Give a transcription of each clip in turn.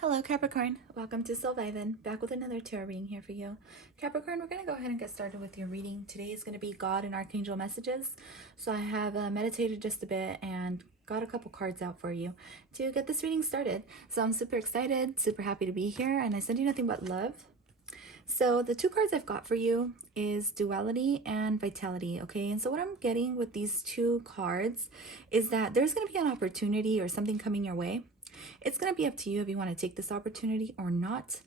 Hello Capricorn, welcome to Solvivin, back with another tarot reading here for you. Capricorn, we're going to go ahead and get started with your reading. Today is going to be God and Archangel messages. So I have meditated just a bit and got a couple cards out for you to get this reading started. So I'm super excited, super happy to be here, and I send you nothing but love. So the two cards I've got for you is duality and vitality, okay? And so what I'm getting with these two cards is that there's going to be an opportunity or something coming your way. It's going to be up to you if you want to take this opportunity or not.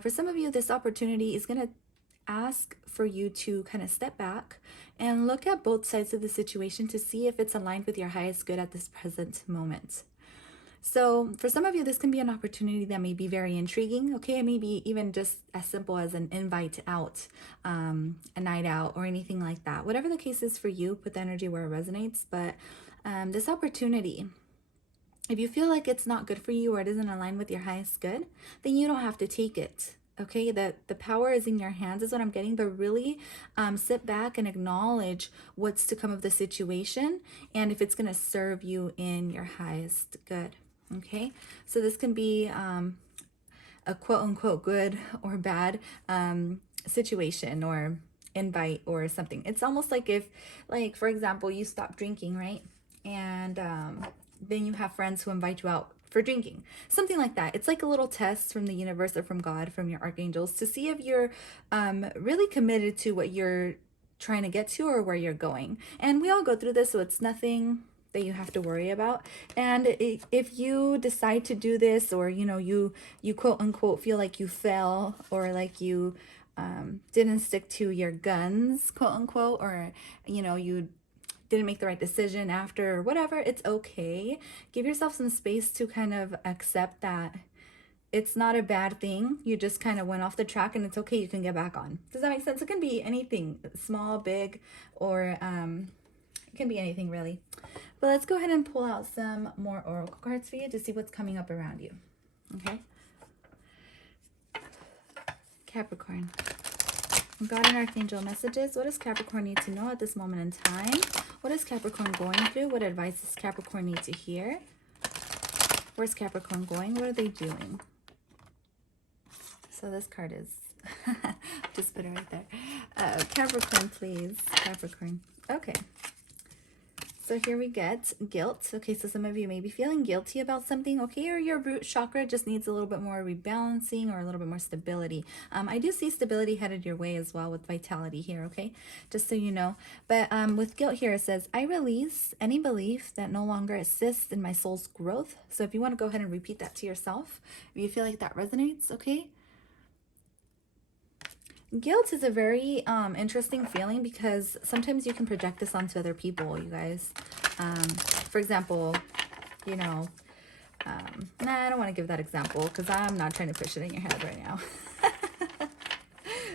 For some of you, this opportunity is going to ask for you to kind of step back and look at both sides of the situation to see if it's aligned with your highest good at this present moment. So for some of you, this can be an opportunity that may be very intriguing, okay? It may be even just as simple as an invite out, a night out, or anything like that. Whatever the case is for you, put the energy where it resonates. But this opportunity, if you feel like it's not good for you or it doesn't align with your highest good, then you don't have to take it. Okay, the power is in your hands is what I'm getting, but really sit back and acknowledge what's to come of the situation and if it's going to serve you in your highest good. Okay, so this can be a quote unquote good or bad situation or invite or something. It's almost like if, like, for example, you stop drinking, right? And then you have friends who invite you out for drinking, something like that. It's like a little test from the universe or from God, from your archangels, to see if you're really committed to what you're trying to get to or where you're going. And we all go through this, so it's nothing that you have to worry about. And if you decide to do this, or you quote unquote feel like you fell, or like you didn't stick to your guns, quote unquote, or you didn't make the right decision after, or whatever, it's okay. Give yourself some space to kind of accept that it's not a bad thing. You just kind of went off the track, and it's okay. You can get back on. Does that make sense? It can be anything, small, big, or it can be anything really. But let's go ahead and pull out some more oracle cards for you to see what's coming up around you. Okay, Capricorn, God and Archangel messages. What does Capricorn need to know at this moment in time? What is Capricorn going through? What advice does Capricorn need to hear? Where's Capricorn going? What are they doing? So this card is, just put it right there. Capricorn, please. Capricorn. Okay. So here we get guilt. Okay, so some of you may be feeling guilty about something, okay, or your root chakra just needs a little bit more rebalancing or a little bit more stability. I do see stability headed your way as well with vitality here, okay, just so you know. But with guilt here, it says, I release any belief that no longer assists in my soul's growth. So if you want to go ahead and repeat that to yourself, if you feel like that resonates, okay. Guilt is a very interesting feeling because sometimes you can project this onto other people, you guys. For example, nah, I don't want to give that example because I'm not trying to push it in your head right now.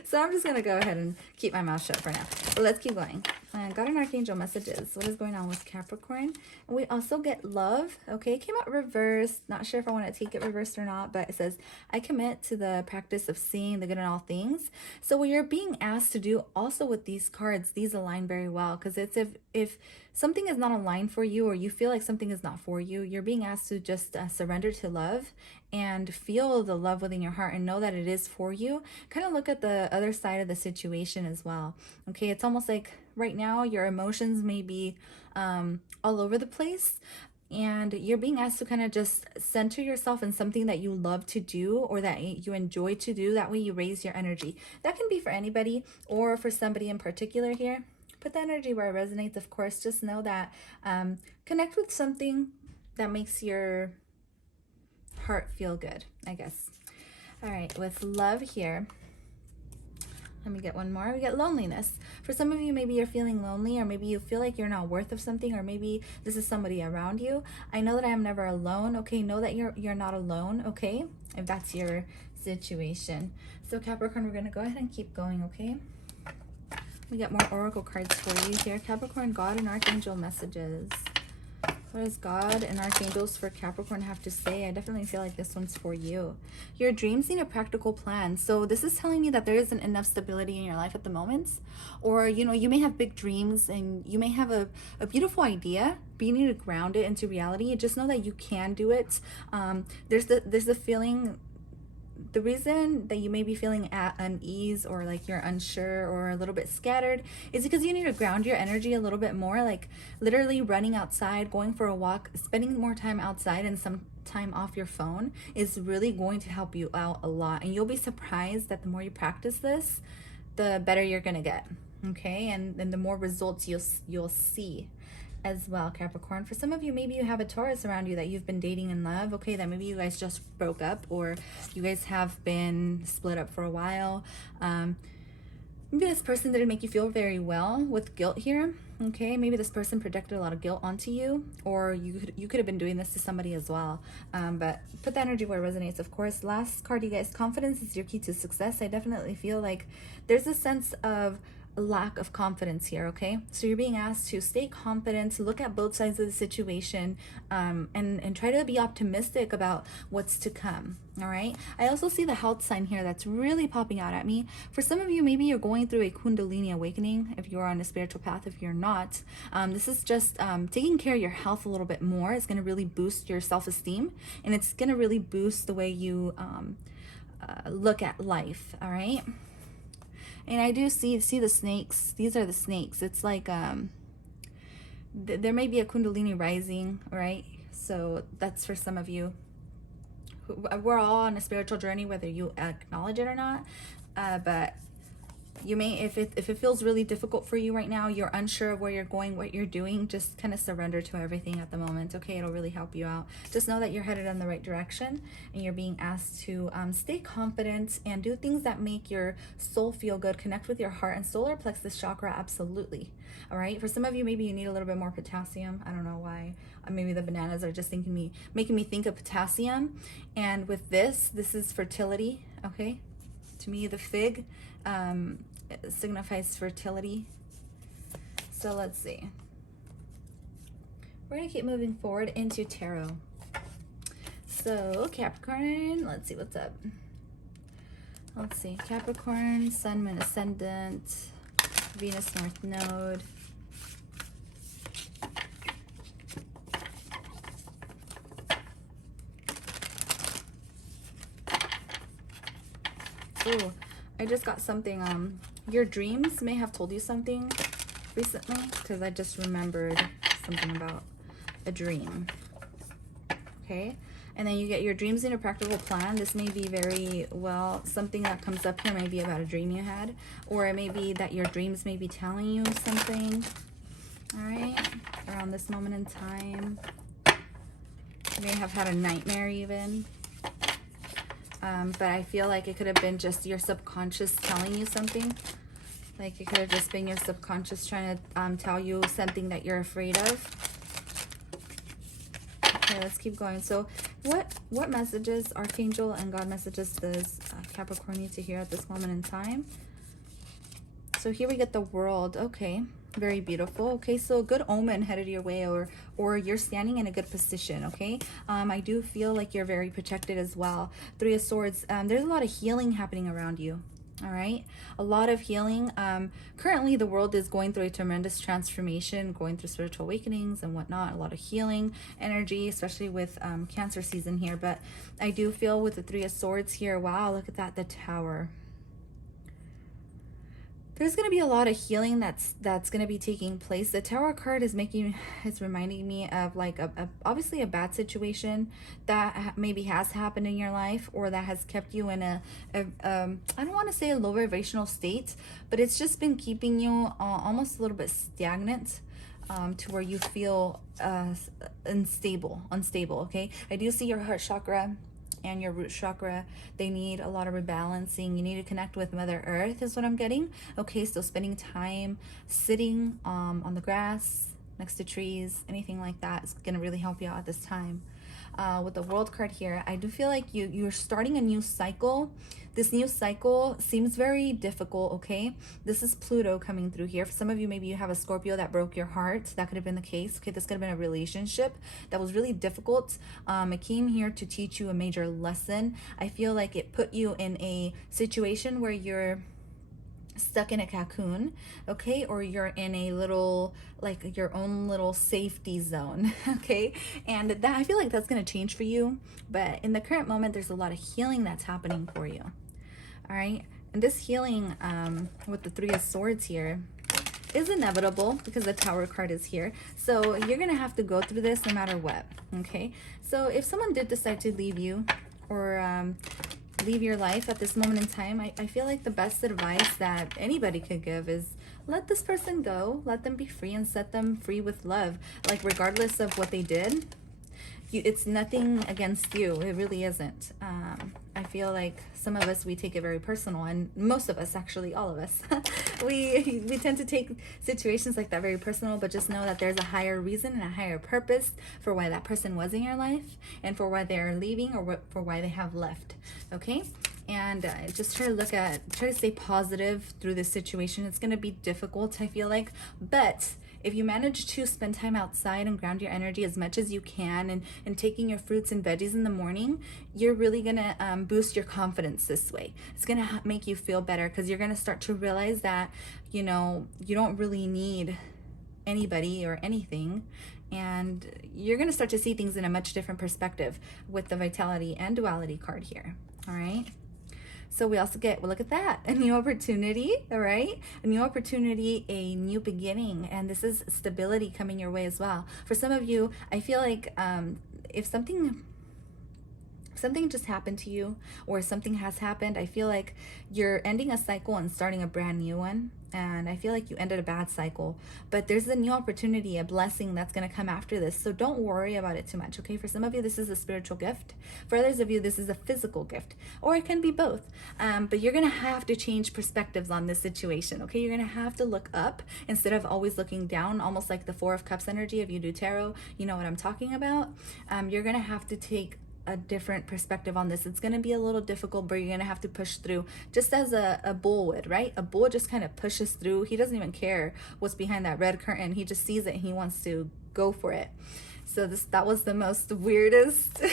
So I'm just going to go ahead and keep my mouth shut for now. But let's keep going. God and Archangel messages. What is going on with Capricorn? And we also get love. Okay, it came out reversed. Not sure if I want to take it reversed or not, but it says, I commit to the practice of seeing the good in all things. So what you're being asked to do also with these cards, these align very well, because it's if something is not aligned for you, or you feel like something is not for you, you're being asked to just surrender to love and feel the love within your heart and know that it is for you. Kind of look at the other side of the situation as well. Okay, it's almost like right now your emotions may be all over the place, and you're being asked to kind of just center yourself in something that you love to do or that you enjoy to do. That way you raise your energy. That can be for anybody or for somebody in particular here. Put the energy where it resonates, of course. Just know that connect with something that makes your heart feel good, I guess. All right, with love here, let me get one more. We get loneliness. For some of you, maybe you're feeling lonely, or maybe you feel like you're not worth of something, or maybe this is somebody around you. I know that I am never alone. Okay, know that you're not alone, okay, if that's your situation. So Capricorn, we're going to go ahead and keep going, okay? We get more oracle cards for you here. Capricorn, God and Archangel messages. What does God and archangels for Capricorn have to say? I definitely feel like this one's for you. Your dreams need a practical plan. So this is telling me that there isn't enough stability in your life at the moment. Or, you know, you may have big dreams and you may have a beautiful idea, but you need to ground it into reality. Just know that you can do it. There's the feeling, the reason that you may be feeling at unease or like you're unsure or a little bit scattered is because you need to ground your energy a little bit more, like literally running outside, going for a walk, spending more time outside and some time off your phone is really going to help you out a lot. And you'll be surprised that the more you practice this, the better you're gonna get. Okay, and the more results you'll see as well, Capricorn. For some of you, maybe you have a Taurus around you that you've been dating in love. Okay, that maybe you guys just broke up or you guys have been split up for a while. Maybe this person didn't make you feel very well with guilt here. Okay, maybe this person projected a lot of guilt onto you, or you could have been doing this to somebody as well. But put the energy where it resonates, of course. Last card, you guys, confidence is your key to success. I definitely feel like there's a sense of lack of confidence here. Okay, so you're being asked to stay confident, look at both sides of the situation, and try to be optimistic about what's to come. All right, I also see the health sign here that's really popping out at me. For some of you, maybe you're going through a Kundalini awakening if you're on a spiritual path. If you're not, this is just taking care of your health a little bit more. It's going to really boost your self-esteem, and it's going to really boost the way you look at life. All right. And I do see the snakes. These are the snakes. It's like there may be a Kundalini rising, right? So that's for some of you. We're all on a spiritual journey, whether you acknowledge it or not. But you may, if it feels really difficult for you right now, you're unsure of where you're going, what you're doing, just kind of surrender to everything at the moment. Okay, it'll really help you out. Just know that you're headed in the right direction, and you're being asked to stay confident and do things that make your soul feel good. Connect with your heart and solar plexus chakra. Absolutely. All right. For some of you, maybe you need a little bit more potassium. I don't know why. Maybe the bananas are just making me think of potassium. And with this is fertility. Okay. To me, the fig signifies fertility. So let's see. We're going to keep moving forward into tarot. So Capricorn, let's see what's up. Let's see. Capricorn, Sun, Moon, Ascendant, Venus, North Node. Ooh, I just got something. Your dreams may have told you something recently, because I just remembered something about a dream. Okay, and then you get your dreams in a practical plan. This may be very well, something that comes up here may be about a dream you had, or it may be that your dreams may be telling you something. All right, around this moment in time, you may have had a nightmare even. But I feel like it could have been just your subconscious telling you something. Like it could have just been your subconscious trying to tell you something that you're afraid of. Okay, let's keep going. So what messages, Archangel and God messages, does Capricorn need to hear at this moment in time? So here we get the World. Okay, very beautiful. Okay, so a good omen headed your way, or you're standing in a good position. Okay, I do feel like you're very protected as well. Three of Swords. There's a lot of healing happening around you. All right, a lot of healing. Currently the world is going through a tremendous transformation, going through spiritual awakenings and whatnot. A lot of healing energy, especially with Cancer season here. But I do feel with the Three of Swords here, wow, look at that, the Tower. There's going to be a lot of healing that's going to be taking place. The Tower card is reminding me of like obviously a bad situation that maybe has happened in your life, or that has kept you in I don't want to say a low vibrational state, but it's just been keeping you almost a little bit stagnant, to where you feel unstable. Okay, I do see your heart chakra and your root chakra, they need a lot of rebalancing. You need to connect with Mother Earth is what I'm getting. Okay, so spending time sitting on the grass, next to trees, anything like that is going to really help you out at this time. with the World card here, I do feel like you're starting a new cycle. This new cycle seems very difficult, okay? This is Pluto coming through here. For some of you, maybe you have a Scorpio that broke your heart. That could have been the case, okay? This could have been a relationship that was really difficult. It came here to teach you a major lesson. I feel like it put you in a situation where you're stuck in a cocoon, okay, or you're in a little, like, your own little safety zone, okay? And that, I feel like that's going to change for you, but in the current moment there's a lot of healing that's happening for you. All right, and this healing with the Three of Swords here is inevitable because the Tower card is here. So you're gonna have to go through this no matter what, okay? So if someone did decide to leave you or leave your life at this moment in time, I feel like the best advice that anybody could give is let this person go, let them be free, and set them free with love. Like, regardless of what they did, it's nothing against you. It really isn't. I feel like some of us, we take it very personal, and most of us, actually all of us, we tend to take situations like that very personal, but just know that there's a higher reason and a higher purpose for why that person was in your life and for why they're leaving or for why they have left, okay? And just try to stay positive through this situation. It's going to be difficult, I feel like, but if you manage to spend time outside and ground your energy as much as you can, and taking your fruits and veggies in the morning, you're really going to boost your confidence this way. It's going to make you feel better because you're going to start to realize that, you know, you don't really need anybody or anything. And you're going to start to see things in a much different perspective with the Vitality and Duality card here. All right. So we also get, well, look at that, a new opportunity, all right? A new opportunity, a new beginning, and this is stability coming your way as well. For some of you, I feel like if something just happened to you or something has happened, I feel like you're ending a cycle and starting a brand new one. And I feel like you ended a bad cycle, but there's a new opportunity, a blessing that's going to come after this. So don't worry about it too much, okay? For some of you, this is a spiritual gift. For others of you, this is a physical gift, or it can be both. But you're going to have to change perspectives on this situation, okay? You're going to have to look up instead of always looking down, almost like the Four of Cups energy. If you do tarot, you know what I'm talking about. You're going to have to take a different perspective on this. It's going to be a little difficult, but you're going to have to push through, just as a bull would, right? A bull just kind of pushes through. He doesn't even care what's behind that red curtain. He just sees it and he wants to go for it. So that was the most weirdest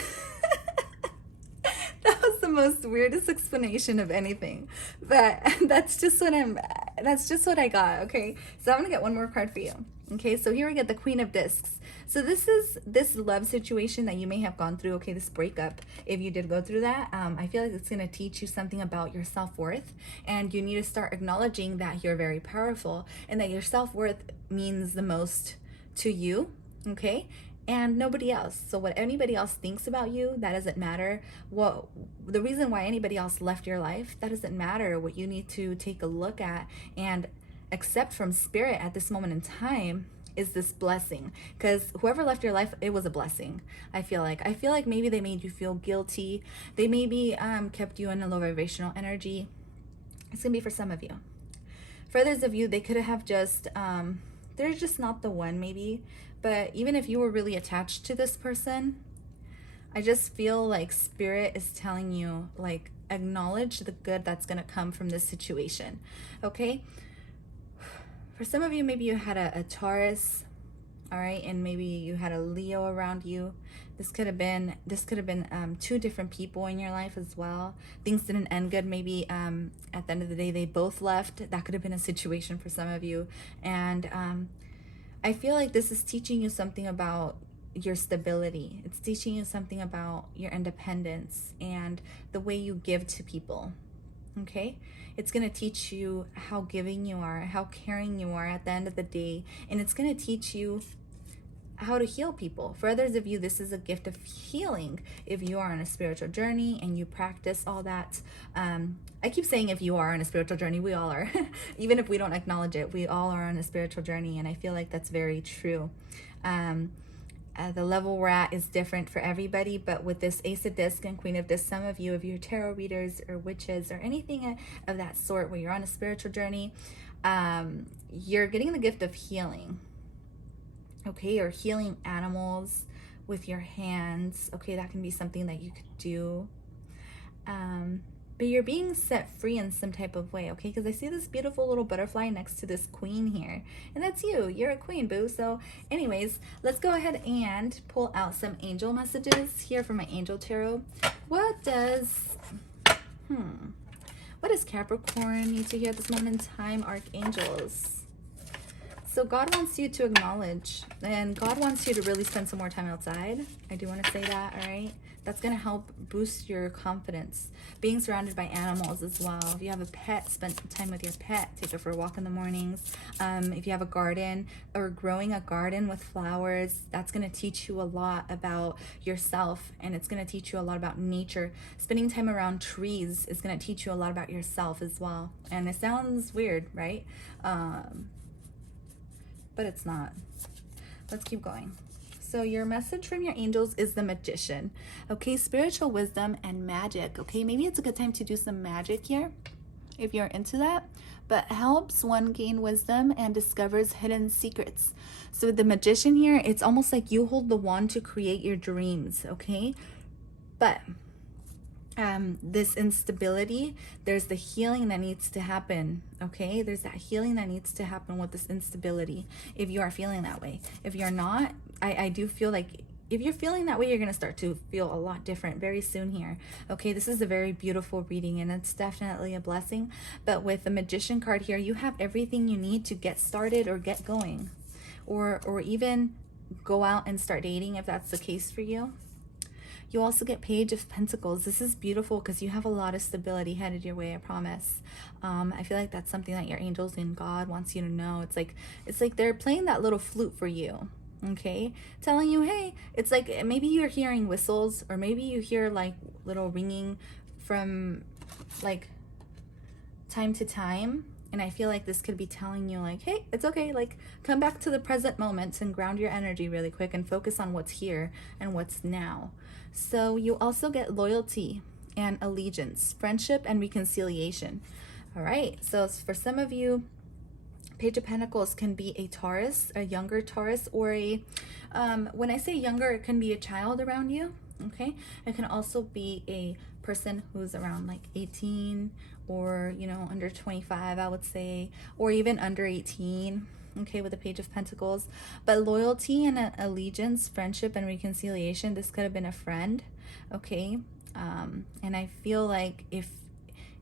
that was the most weirdest explanation of anything, but that's just what I got. Okay, so I'm gonna get one more card for you. Okay, so here we get the Queen of Discs. So this is this love situation that you may have gone through, okay, this breakup. If you did go through that, I feel like it's going to teach you something about your self-worth, and you need to start acknowledging that you're very powerful and that your self-worth means the most to you, okay, and nobody else. So what anybody else thinks about you, that doesn't matter. What the reason why anybody else left your life, that doesn't matter. What you need to take a look at and accept from spirit at this moment in time is this blessing, because whoever left your life, it was a blessing. I feel like maybe they made you feel guilty. They maybe kept you in a low vibrational energy. It's gonna be for some of you. For others of you, they could have just they're just not the one, maybe. But even if you were really attached to this person, I just feel like spirit is telling you, like, acknowledge the good that's gonna come from this situation, okay? For some of you, maybe you had a Taurus, all right, and maybe you had a Leo around you. This could have been two different people in your life as well. Things didn't end good. Maybe at the end of the day, they both left. That could have been a situation for some of you. And I feel like this is teaching you something about your stability. It's teaching you something about your independence and the way you give to people, okay? It's going to teach you how giving you are, how caring you are at the end of the day. And it's going to teach you how to heal people. For others of you, this is a gift of healing. If you are on a spiritual journey and you practice all that, I keep saying if you are on a spiritual journey, we all are. Even if we don't acknowledge it, we all are on a spiritual journey. And I feel like that's very true. The level we're at is different for everybody, but with this Ace of Discs and Queen of Discs, some of you, if you're tarot readers or witches or anything of that sort where you're on a spiritual journey, you're getting the gift of healing, okay, or healing animals, with your hands. Okay, that can be something that you could do. But you're being set free in some type of way, okay? Because I see this beautiful little butterfly next to this queen here. And that's you. You're a queen, boo. So anyways, let's go ahead and pull out some angel messages here for my angel tarot. What does Capricorn need to hear at this moment in time, archangels? So God wants you to acknowledge, and God wants you to really spend some more time outside. I do want to say that, all right? That's going to help boost your confidence. Being surrounded by animals as well. If you have a pet, spend some time with your pet. Take it for a walk in the mornings. If you have a garden or growing a garden with flowers, that's going to teach you a lot about yourself, and it's going to teach you a lot about nature. Spending time around trees is going to teach you a lot about yourself as well. And it sounds weird, right? But it's not. Let's keep going. So your message from your angels is the Magician. Okay, spiritual wisdom and magic. Okay, maybe it's a good time to do some magic here if you're into that. But helps one gain wisdom and discovers hidden secrets. So with the Magician here, it's almost like you hold the wand to create your dreams. Okay, but this instability, there's the healing that needs to happen. Okay, there's that healing that needs to happen with this instability if you are feeling that way. If you're not, I do feel like if you're feeling that way, you're going to start to feel a lot different very soon here. Okay, this is a very beautiful reading, and it's definitely a blessing. But with the Magician card here, you have everything you need to get started or get going, or even go out and start dating if that's the case for you. You also get Page of Pentacles. This is beautiful because you have a lot of stability headed your way, I promise. I feel like that's something that your angels and God wants you to know. It's like they're playing that little flute for you, okay? Telling you, hey, it's like maybe you're hearing whistles, or maybe you hear like little ringing from like time to time. And I feel like this could be telling you like, hey, it's okay. Like, come back to the present moment and ground your energy really quick and focus on what's here and what's now. So you also get loyalty and allegiance, friendship and reconciliation. All right. So for some of you, Page of Pentacles can be a Taurus, a younger Taurus, or a, when I say younger, it can be a child around you. Okay. It can also be a person who's around like 18 or, you know, under 25, I would say, or even under 18. Okay, with the Page of Pentacles. But loyalty and allegiance, friendship and reconciliation, this could have been a friend. Okay. And I feel like if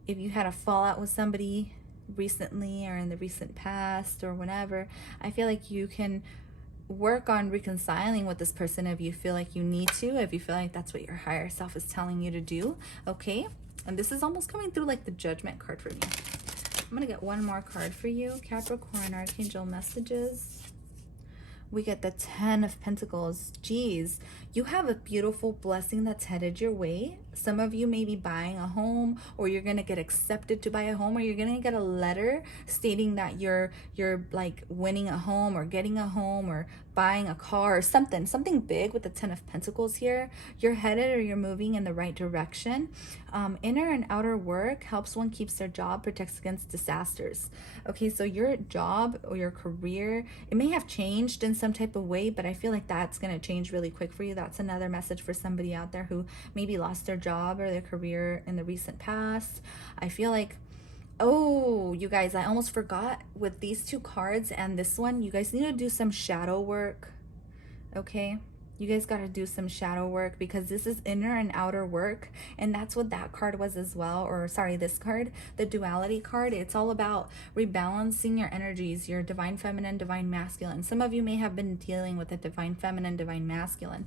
you had a fallout with somebody recently or in the recent past or whenever, I feel like you can work on reconciling with this person if you feel like you need to, if you feel like that's what your higher self is telling you to do. Okay. And this is almost coming through like the Judgment card for me. I'm going to get one more card for you. Capricorn, Archangel messages. We get the 10 of Pentacles. Geez, you have a beautiful blessing that's headed your way. Some of you may be buying a home, or you're going to get accepted to buy a home, or you're going to get a letter stating that you're like winning a home or getting a home or buying a car or something big with the 10 of Pentacles here. You're headed or you're moving in the right direction. Inner and outer work helps one keeps their job, protects against disasters. Okay, so your job or your career, it may have changed in some type of way, but I feel like that's going to change really quick for you. That's another message for somebody out there who maybe lost their job or their career in the recent past. I feel like, oh, you guys, I almost forgot with these two cards and this one, you guys need to do some shadow work. Okay, you guys got to do some shadow work because this is inner and outer work, and that's what that card was as well. Or sorry, this card, the duality card, it's all about rebalancing your energies, your divine feminine, divine masculine. Some of you may have been dealing with a divine feminine, divine masculine.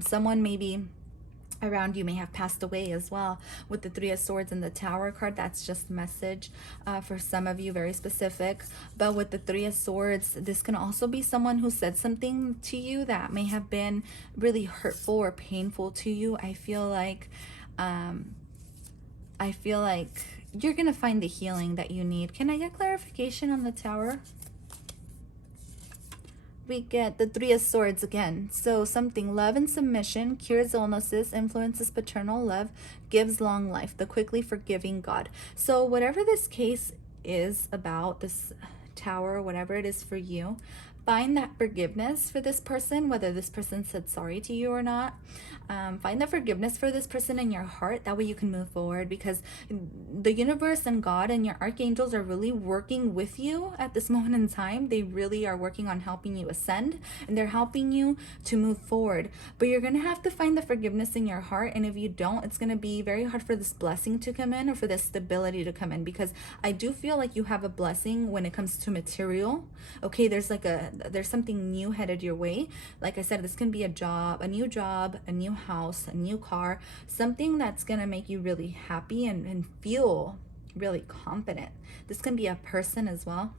Someone maybe around you may have passed away as well. With the 3 of Swords and the Tower card, that's just message for some of you, very specific. But with the 3 of Swords, this can also be someone who said something to you that may have been really hurtful or painful to you. I feel like you're gonna find the healing that you need. Can I get clarification on the Tower? We get the 3 of Swords again. So something, love and submission, cures illnesses, influences paternal love, gives long life, the quickly forgiving God. So whatever this case is about, this Tower, whatever it is for you, find that forgiveness for this person, whether this person said sorry to you or not. Find the forgiveness for this person in your heart. That way you can move forward, because the universe and God and your archangels are really working with you at this moment in time. They really are working on helping you ascend, and they're helping you to move forward. But you're going to have to find the forgiveness in your heart. And if you don't, it's going to be very hard for this blessing to come in, or for this stability to come in, because I do feel like you have a blessing when it comes to material. Okay, there's something new headed your way. Like I said, this can be a new house, a new car, something that's gonna make you really happy and feel really confident. This can be a person as well.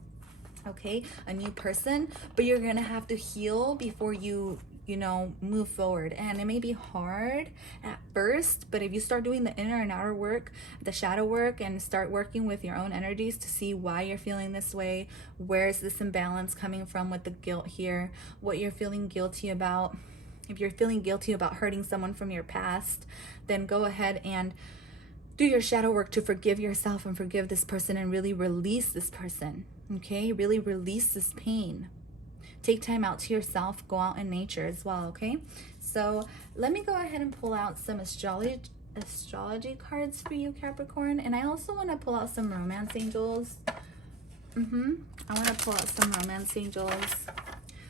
Okay, a new person, but you're gonna have to heal before you move forward. And it may be hard at first, but if you start doing the inner and outer work, the shadow work, and start working with your own energies to see why you're feeling this way, where is this imbalance coming from with the guilt here, what you're feeling guilty about. If you're feeling guilty about hurting someone from your past, then go ahead and do your shadow work to forgive yourself and forgive this person, and really release this person. Okay, really release this pain. Take time out to yourself. Go out in nature as well. Okay, so let me go ahead and pull out some astrology cards for you, Capricorn. And I also want to pull out some romance angels. I want to pull out some romance angels.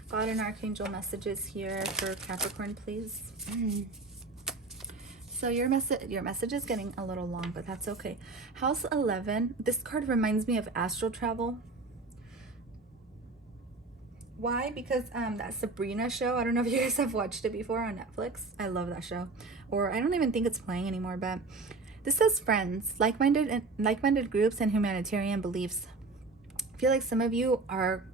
God and Archangel messages here for Capricorn, please. So your message is getting a little long, but that's okay. House 11. This card reminds me of astral travel. Why? Because that Sabrina show, I don't know if you guys have watched it before on Netflix. I love that show. Or I don't even think it's playing anymore, but this says friends, like-minded groups, and humanitarian beliefs. I feel like some of you are,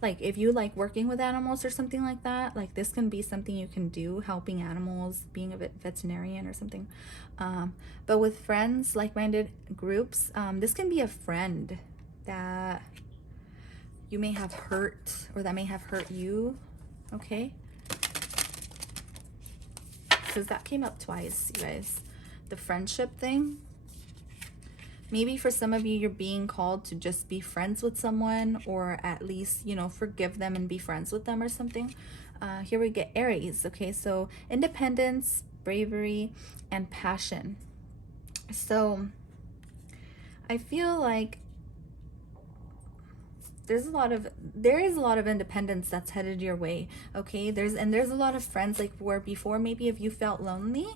like, if you like working with animals or something like that, like this can be something you can do, helping animals, being a veterinarian or something. But with friends, like-minded groups, this can be a friend that you may have hurt, or that may have hurt you. Okay, because that came up twice, you guys. The friendship thing. Maybe for some of you, you're being called to just be friends with someone, or at least, forgive them and be friends with them or something. Here we get Aries. Okay, so independence, bravery, and passion. So I feel like there is a lot of independence that's headed your way. Okay, there's a lot of friends, like where before maybe if you felt lonely,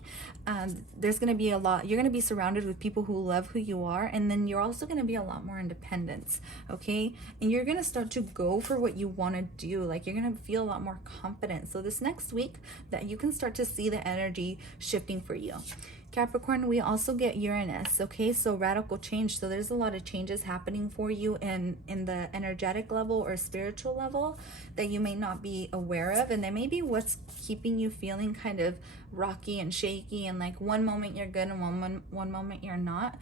there's going to be a lot, you're going to be surrounded with people who love who you are, and then you're also going to be a lot more independence. Okay, and you're going to start to go for what you want to do. Like you're going to feel a lot more confident. So this next week, that you can start to see the energy shifting for you. Capricorn, we also get Uranus. Okay, so radical change. So there's a lot of changes happening for you in the energetic level or spiritual level that you may not be aware of, and that may be what's keeping you feeling kind of rocky and shaky, and like one moment you're good and one moment you're not.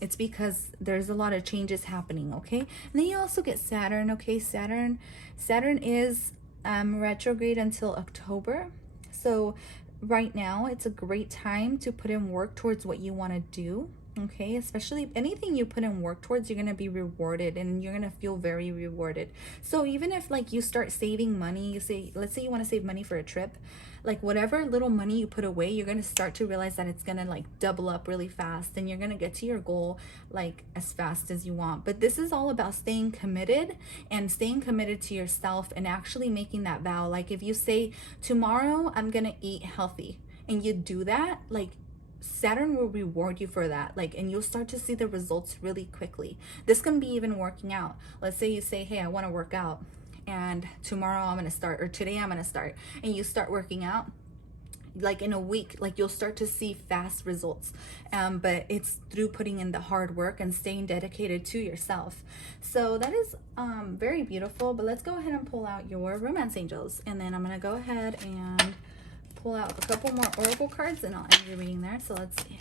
It's because there's a lot of changes happening. Okay, and then you also get Saturn. Okay, Saturn is retrograde until October. So right now it's a great time to put in work towards what you want to do. Okay, especially anything you put in work towards, you're going to be rewarded, and you're going to feel very rewarded. So even if like you start saving money, let's say you want to save money for a trip, like whatever little money you put away, you're going to start to realize that it's going to like double up really fast, and you're going to get to your goal like as fast as you want. But this is all about staying committed to yourself, and actually making that vow. Like if you say, tomorrow I'm going to eat healthy, and you do that, like Saturn will reward you for that, like, and you'll start to see the results really quickly. This can be even working out. Let's say you say, hey, I want to work out, and tomorrow I'm going to start, or today I'm going to start, and you start working out. Like in a week, like you'll start to see fast results, but it's through putting in the hard work and staying dedicated to yourself. So that is very beautiful. But let's go ahead and pull out your romance angels, and then I'm going to go ahead and pull out a couple more oracle cards, and I'll end your reading there. So let's see.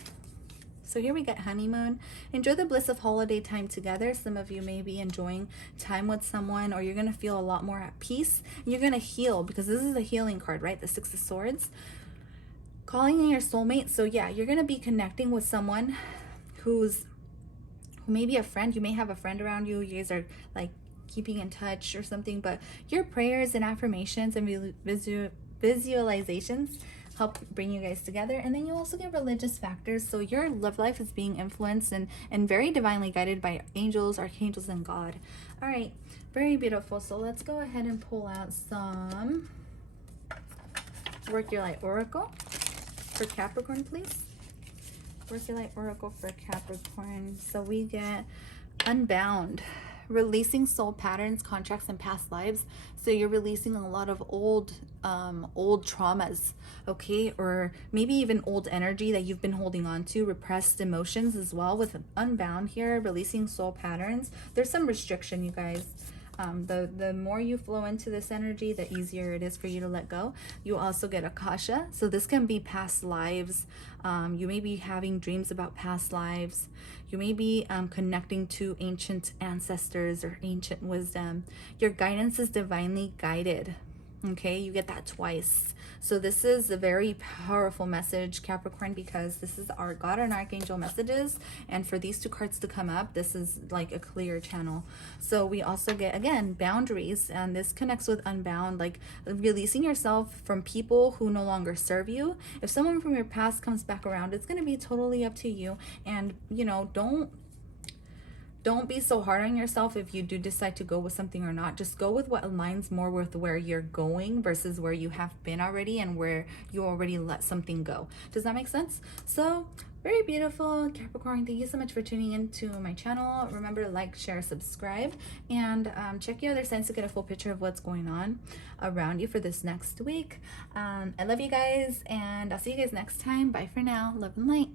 So here we get honeymoon. Enjoy the bliss of holiday time together. Some of you may be enjoying time with someone, or you're going to feel a lot more at peace. You're going to heal, because this is a healing card, right? The Six of Swords. Calling in your soulmate. So yeah, you're going to be connecting with someone who may be a friend. You may have a friend around you. You guys are like keeping in touch or something, but your prayers and affirmations and visualizations help bring you guys together. And then you also get religious factors, so your love life is being influenced and very divinely guided by angels, archangels, and God. All right, very beautiful. So let's go ahead and pull out some Work Your Light Oracle for Capricorn, please. Work Your Light Oracle for Capricorn. So we get Unbound, releasing soul patterns, contracts, and past lives. So you're releasing a lot of old traumas, okay, or maybe even old energy that you've been holding on to, repressed emotions as well. With Unbound here, releasing soul patterns, there's some restriction, you guys. The more you flow into this energy, the easier it is for you to let go. You also get Akasha, so this can be past lives. You may be having dreams about past lives. You may be connecting to ancient ancestors or ancient wisdom. Your guidance is divinely guided. Okay, you get that twice. So this is a very powerful message, Capricorn, because this is our God and Archangel messages. And for these two cards to come up, this is like a clear channel. So we also get, again, boundaries. And this connects with Unbound, like releasing yourself from people who no longer serve you. If someone from your past comes back around, it's going to be totally up to you. And, you know, don't be so hard on yourself if you do decide to go with something or not. Just go with what aligns more with where you're going versus where you have been already and where you already let something go. Does that make sense? So very beautiful, Capricorn. Thank you so much for tuning into my channel. Remember to like, share, subscribe, and check your other signs to get a full picture of what's going on around you for this next week. I love you guys, and I'll see you guys next time. Bye for now. Love and light.